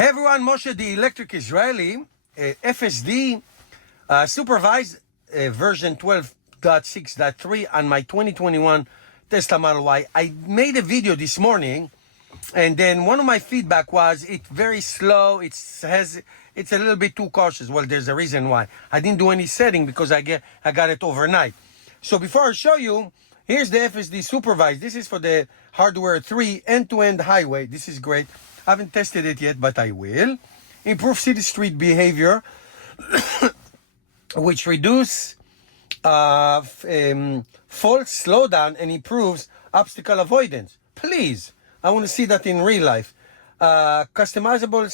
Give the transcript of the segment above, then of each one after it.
Hey everyone, Moshe the Electric Israeli, FSD supervised version 12.6.3 on my 2021 Tesla Model Y. I made a video this morning, and then one of my feedback was it's very slow. It's a little bit too cautious. Well, there's a reason why. I didn't do any setting because I got it overnight. So before I show you, here's the FSD supervised. This is for the hardware 3 end-to-end highway. This is great. I haven't tested it yet, but I will. Improve city street behavior, which reduce false slowdown and improves obstacle avoidance. Please, I want to see that in real life. Customizable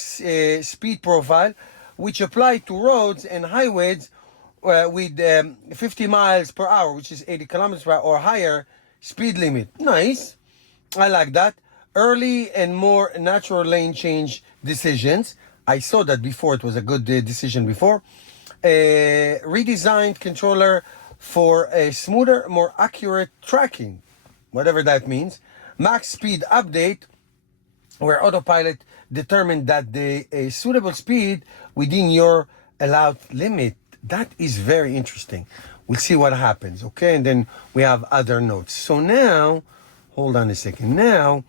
speed profile, which apply to roads and highways with 50 miles per hour, which is 80 kilometers per hour or higher speed limit. Nice. I like that. Early and more natural lane change decisions. I saw that before. It was a good decision before. Redesigned controller for a smoother, more accurate tracking, whatever that means. Max speed update, where autopilot determined that the suitable speed within your allowed limit. That is very interesting. We'll see what happens, okay? And then we have other notes. So now, hold on a second. Now,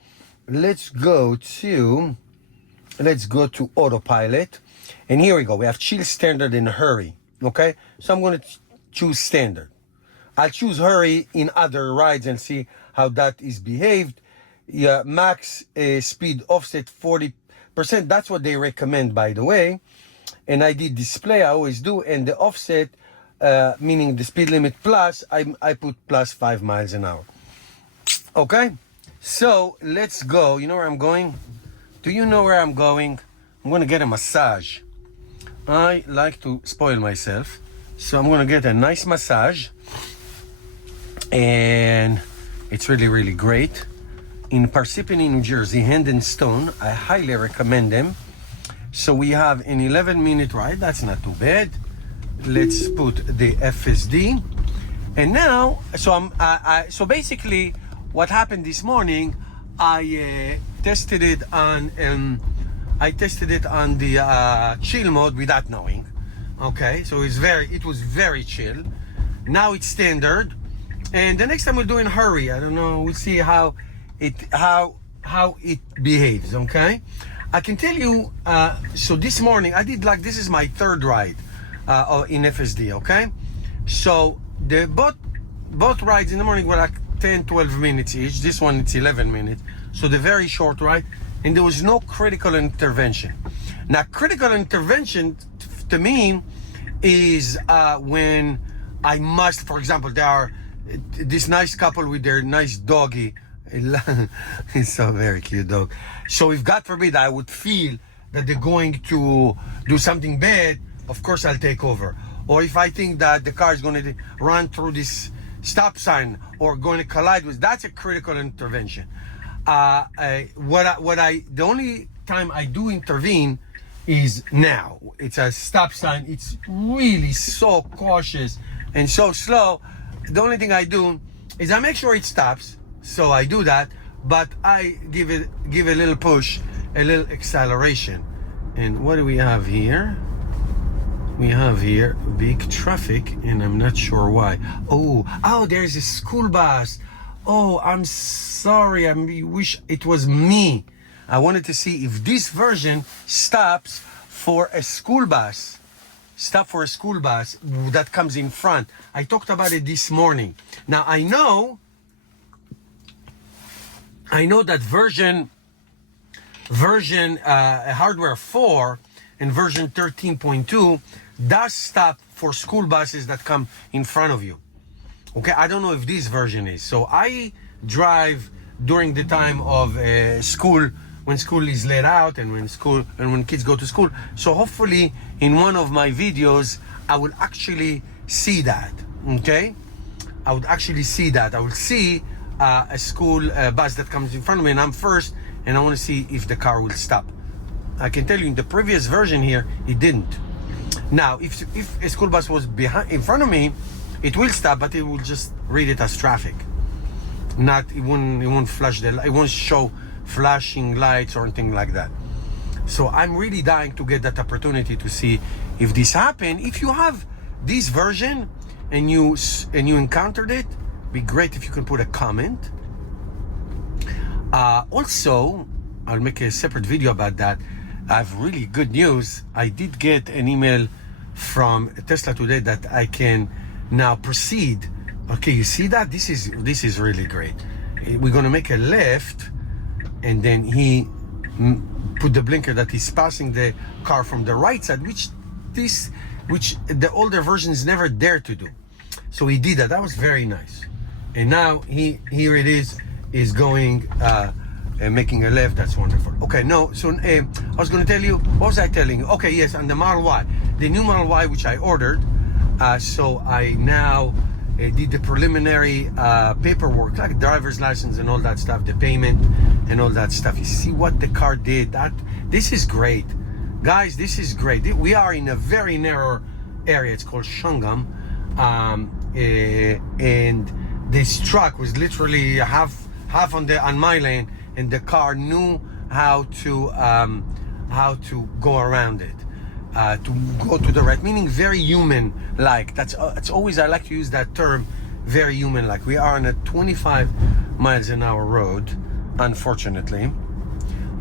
let's go to autopilot. And here we go. We have chill, standard, and hurry, okay? So I'm going to choose standard. I'll choose hurry in other rides and see how that is behaved. Yeah, max speed offset 40%. That's what they recommend, by the way. And I did display, I always do. And the offset, meaning the speed limit plus, I put plus 5 miles an hour. Okay? So let's go. You know where I'm going? Do you know where I'm going? I'm going to get a massage. I like to spoil myself. So I'm going to get a nice massage. And it's really, really great. In Parsippany, New Jersey, Hand and Stone. I highly recommend them. So we have an 11-minute ride. That's not too bad. Let's put the FSD. And now, so basically, what happened this morning? I tested it on the chill mode without knowing. Okay, so it was very chill. Now it's standard, and the next time we'll do in hurry. I don't know. We'll see how it behaves. Okay. I can tell you, so this morning I did this is my third ride in FSD, okay? So the both rides in the morning were like 10, 12 minutes each. This one, it's 11 minutes. So the very short ride, and there was no critical intervention. Now, critical intervention to me is when I must, for example, there are this nice couple with their nice doggy. It's so very cute dog. So if God forbid I would feel that they're going to do something bad, of course I'll take over. Or if I think that the car is going to run through this stop sign or going to collide with, that's a critical intervention. The only time I do intervene is now. It's a stop sign. It's really so cautious and so slow. The only thing I do is I make sure it stops. So I do that, but I give a little push, a little acceleration. And what do we have here? We have here big traffic, and I'm not sure why. Oh, there's a school bus. Oh, I'm sorry. I wish it was me. I wanted to see if this version stops for a school bus. Stop for a school bus that comes in front. I talked about it this morning. Now I know that version hardware 4 and version 13.2 does stop for school buses that come in front of you. Okay, I don't know if this version is. So I drive during the time of school, when school is let out and when kids go to school. So hopefully in one of my videos I will actually see that. Okay, I would actually see that. I will see a school bus that comes in front of me, and I'm first, and I want to see if the car will stop. I can tell you in the previous version here, it didn't. Now, if a school bus was in front of me, it will stop, but it will just read it as traffic. It won't flash it won't show flashing lights or anything like that. So I'm really dying to get that opportunity to see if this happened. If you have this version and you encountered it, be great if you can put a comment. Also, I'll make a separate video about that. I have really good news. I did get an email from Tesla today that I can now proceed. Okay, you see that? This is really great. We're gonna make a left, and then he put the blinker that he's passing the car from the right side, which the older versions never dared to do. So he did that. That was very nice. And now here it is going making a left. That's wonderful. Okay, no, so I was going to tell you, what was I telling you? Okay, yes, on the Model Y, the new Model Y, which I ordered. So I now did the preliminary paperwork, like driver's license and all that stuff, the payment and all that stuff. You see what the car did? This is great, guys. This is great. We are in a very narrow area. It's called Shungam, and this truck was literally half on my lane, and the car knew how to go around it, to go to the right, meaning very human like. That's always, I like to use that term, very human like. We are on a 25 miles an hour road, unfortunately,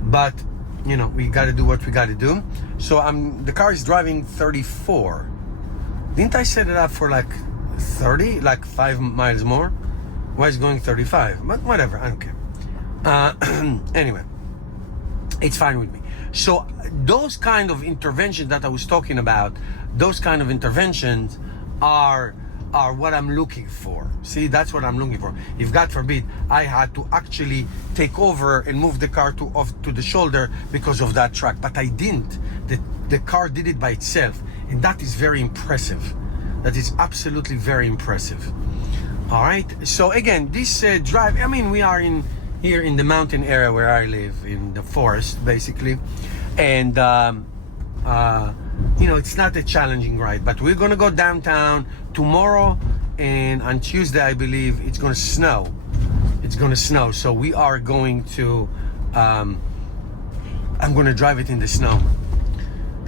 but you know, we got to do what we got to do. So the car is driving 34. Didn't I set it up for like 30, like 5 miles more? Why is it going 35? But whatever, I don't care. Anyway, it's fine with me. So those kind of interventions that I was talking about, those kind of interventions are what I'm looking for. See, that's what I'm looking for. If God forbid I had to actually take over and move the car off to the shoulder because of that truck, but I didn't. The car did it by itself, and that is very impressive. That is absolutely very impressive. All right. So again, this drive, I mean, we are here in the mountain area where I live, in the forest, basically. And, you know, it's not a challenging ride, but we're going to go downtown tomorrow. And on Tuesday, I believe it's going to snow. It's going to snow. So we are going to, I'm going to drive it in the snow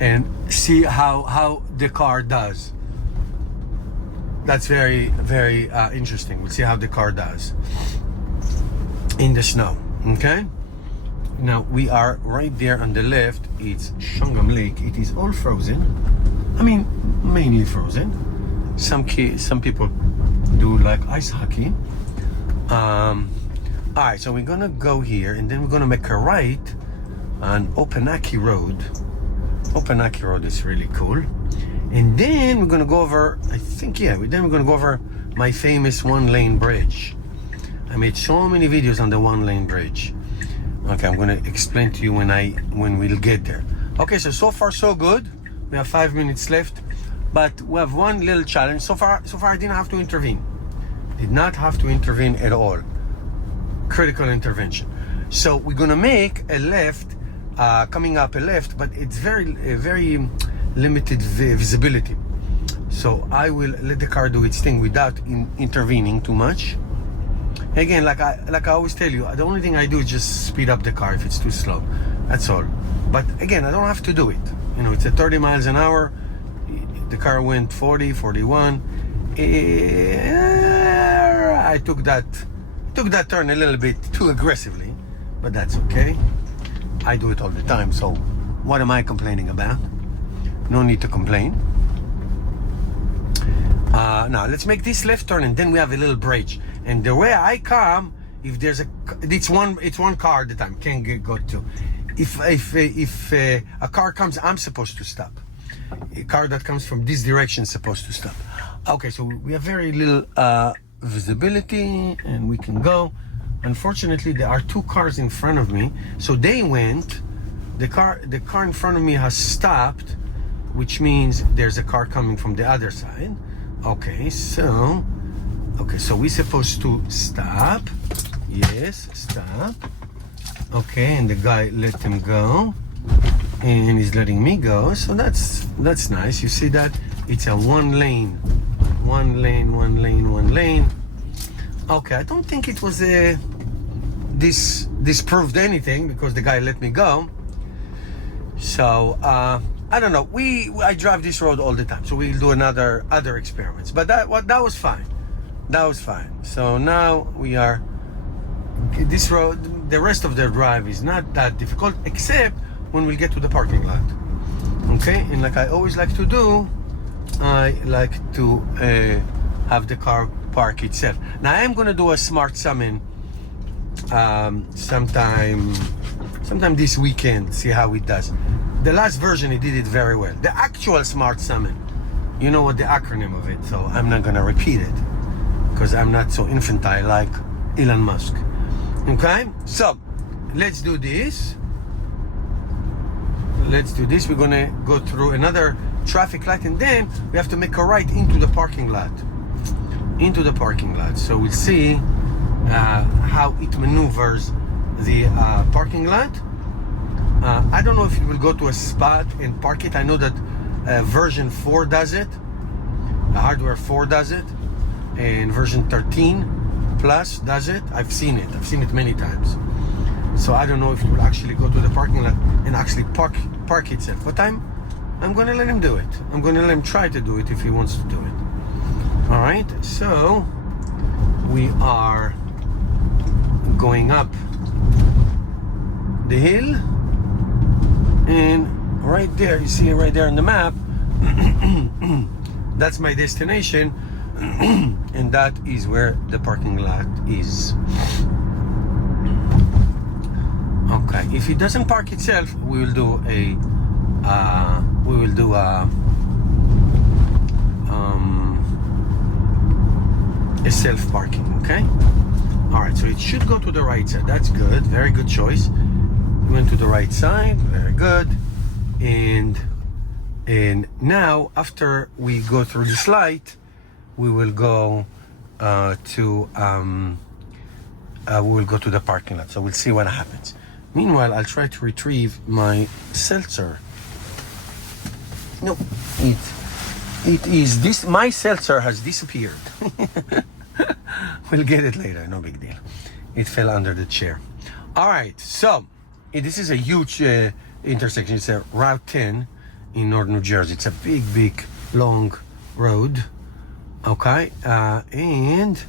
and see how the car does. That's very, very interesting. We'll see how the car does in the snow. Okay. Now we are right there on the left. It's Shungam Lake. It is all frozen. I mean, mainly frozen. Some people do like ice hockey. All right. So we're gonna go here, and then we're gonna make a right on Opanaki Road. Opanaki Road is really cool. And then we're gonna go over, I think, yeah, then we're gonna go over my famous one-lane bridge. I made so many videos on the one-lane bridge. Okay, I'm gonna explain to you when we'll get there. Okay, so far so good. We have 5 minutes left, but we have one little challenge. So far I didn't have to intervene. Did not have to intervene at all. Critical intervention. So we're gonna make a left, coming up a left, but it's very limited visibility. So I will let the car do its thing without intervening too much. Again, like I always tell you, the only thing I do is just speed up the car if it's too slow. That's all. But again, I don't have to do it. You know, it's at 30 miles an hour. The car went 40, 41. I took that turn a little bit too aggressively, but that's okay. I do it all the time, so what am I complaining about? No need to complain. Now let's make this left turn, and then we have a little bridge. And the way I come, if there's it's one car at a time. Can't go two. If a car comes, I'm supposed to stop. A car that comes from this direction is supposed to stop. Okay, so we have very little visibility, and we can go. Unfortunately, there are two cars in front of me, so they went. The car in front of me has stopped, which means there's a car coming from the other side. Okay, so we're supposed to stop. Yes, stop. Okay, and the guy let him go, and he's letting me go. So that's nice. You see that? It's a one lane. Okay, I don't think it was this proved anything because the guy let me go. So I don't know. I drive this road all the time, so we'll do other experiments. But that was fine. That was fine. So now we are this road. The rest of the drive is not that difficult, except when we get to the parking lot. Okay, and like I always like to do, I like to have the car park itself. Now I am gonna do a smart summon sometime this weekend. See how it does. The last version it did it very well. The actual smart summon, you know what the acronym of it, so I'm not gonna repeat it because I'm not so infantile like Elon Musk. Okay, so let's do this. We're gonna go through another traffic light, and then we have to make a right into the parking lot. So we'll see how it maneuvers the parking lot. I don't know if it will go to a spot and park it. I know that version 4 does it. The hardware 4 does it, and version 13 plus does it. I've seen it many times. So I don't know if it will actually go to the parking lot and actually park itself. But I'm gonna let him do it. I'm gonna let him try to do it if he wants to do it. All right. So we are going up the hill, and right there, you see it right there on the map. That's my destination, and that is where the parking lot is. Okay, if it doesn't park itself, we will do a self-parking. Okay. All right, so it should go to the right side. That's good. Very good choice. We went to the right side. Very good. And now, after we go through this light, we will go to the parking lot. So we'll see what happens. Meanwhile, I'll try to retrieve my seltzer. No, it is this. My seltzer has disappeared. We'll get it later. No big deal. It fell under the chair. All right. So this is a huge intersection. It's a Route 10 in North New Jersey. It's a big, long road. Okay. And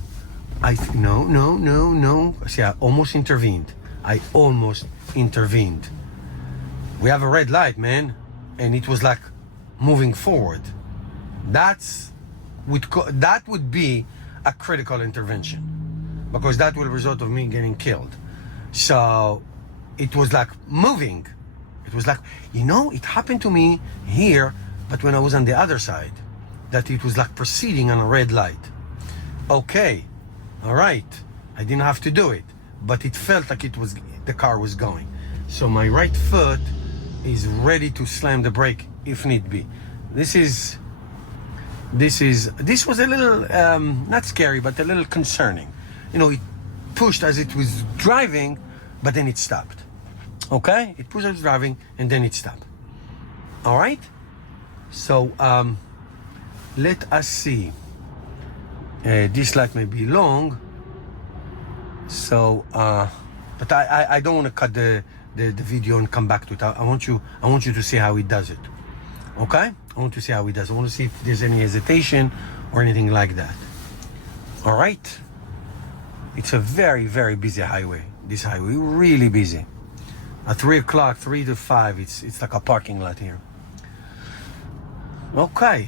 no. See, I almost intervened. We have a red light, man, and it was like moving forward. That would be a critical intervention, because that will result of me getting killed. So it was like moving. It was like, it happened to me here, but when I was on the other side, that it was like proceeding on a red light. Okay, all right, I didn't have to do it, but it felt like the car was going. So my right foot is ready to slam the brake if need be. This was a little not scary, but a little concerning. It pushed as it was driving, but then it stopped. Okay, it pushed as it was driving, and then it stopped. All right. So let us see. This light may be long. So, but I don't want to cut the video and come back to it. I want you to see how he does it. Okay? I want to see how he does it. I want to see if there's any hesitation or anything like that. All right? It's a very, very busy highway. This highway, really busy. At 3 o'clock, 3 to 5, it's like a parking lot here. Okay.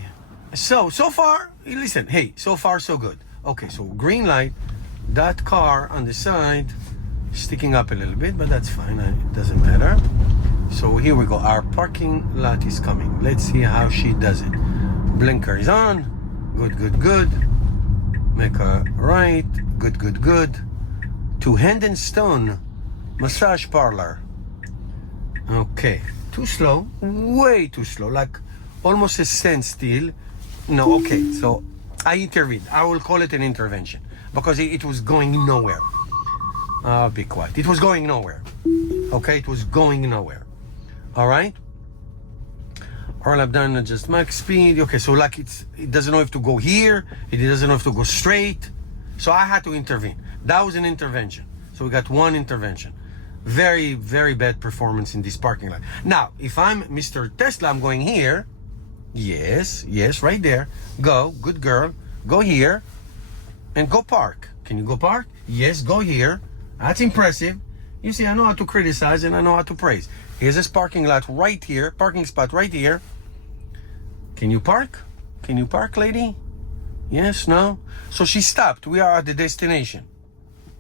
So far, listen, hey, so far so good. Okay, so green light. That car on the side sticking up a little bit, but that's fine. It doesn't matter. So here we go. Our parking lot is coming. Let's see how she does it. Blinker is on. Good. Make a right. Good. To Hand and Stone Massage Parlor. Okay. Too slow. Way too slow. Like almost a standstill. No, okay. So I intervened. I will call it an intervention, because it was going nowhere. Be quiet. It was going nowhere. Okay, it was going nowhere. All right. All I've done is just max speed. Okay, so like it doesn't know if to go here. It doesn't know if to go straight. So I had to intervene. That was an intervention. So we got one intervention. Very, very bad performance in this parking lot. Now, if I'm Mr. Tesla, I'm going here. Yes, right there. Go, good girl. Go here and go park. Can you go park? Yes, go here. That's impressive. You see, I know how to criticize and I know how to praise. Here's this parking lot right here, parking spot right here. Can you park? Can you park, lady? Yes, no? So she stopped. We are at the destination.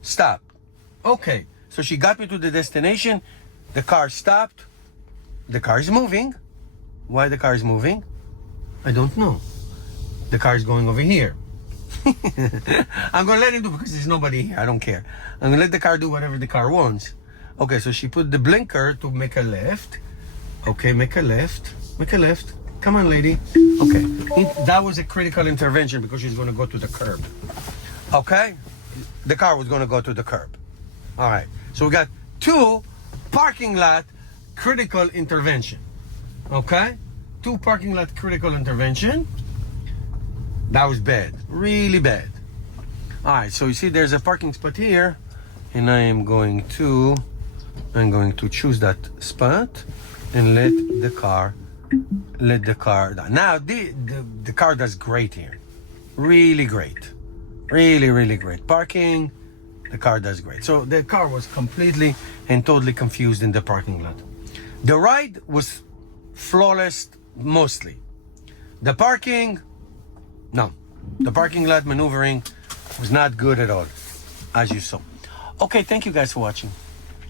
Stop. Okay, so she got me to the destination. The car stopped. The car is moving. Why the car is moving? I don't know. The car is going over here. I'm gonna let it do because there's nobody here. I don't care. I'm gonna let the car do whatever the car wants. Okay, so she put the blinker to make a left. Okay, make a left. Make a left. Come on, lady. Okay, that was a critical intervention because she's gonna go to the curb. Okay, the car was gonna go to the curb. All right, so we got 2 parking lot critical intervention. Okay, 2 parking lot critical intervention. That was bad, really bad. All right, so you see there's a parking spot here, and I'm going to choose that spot and let the car down. Now the car does great here, really great, really great. Parking, the car does great. So the car was completely and totally confused in the parking lot. The ride was flawless mostly. The parking, no. The parking lot maneuvering was not good at all, as you saw. Okay, thank you guys for watching.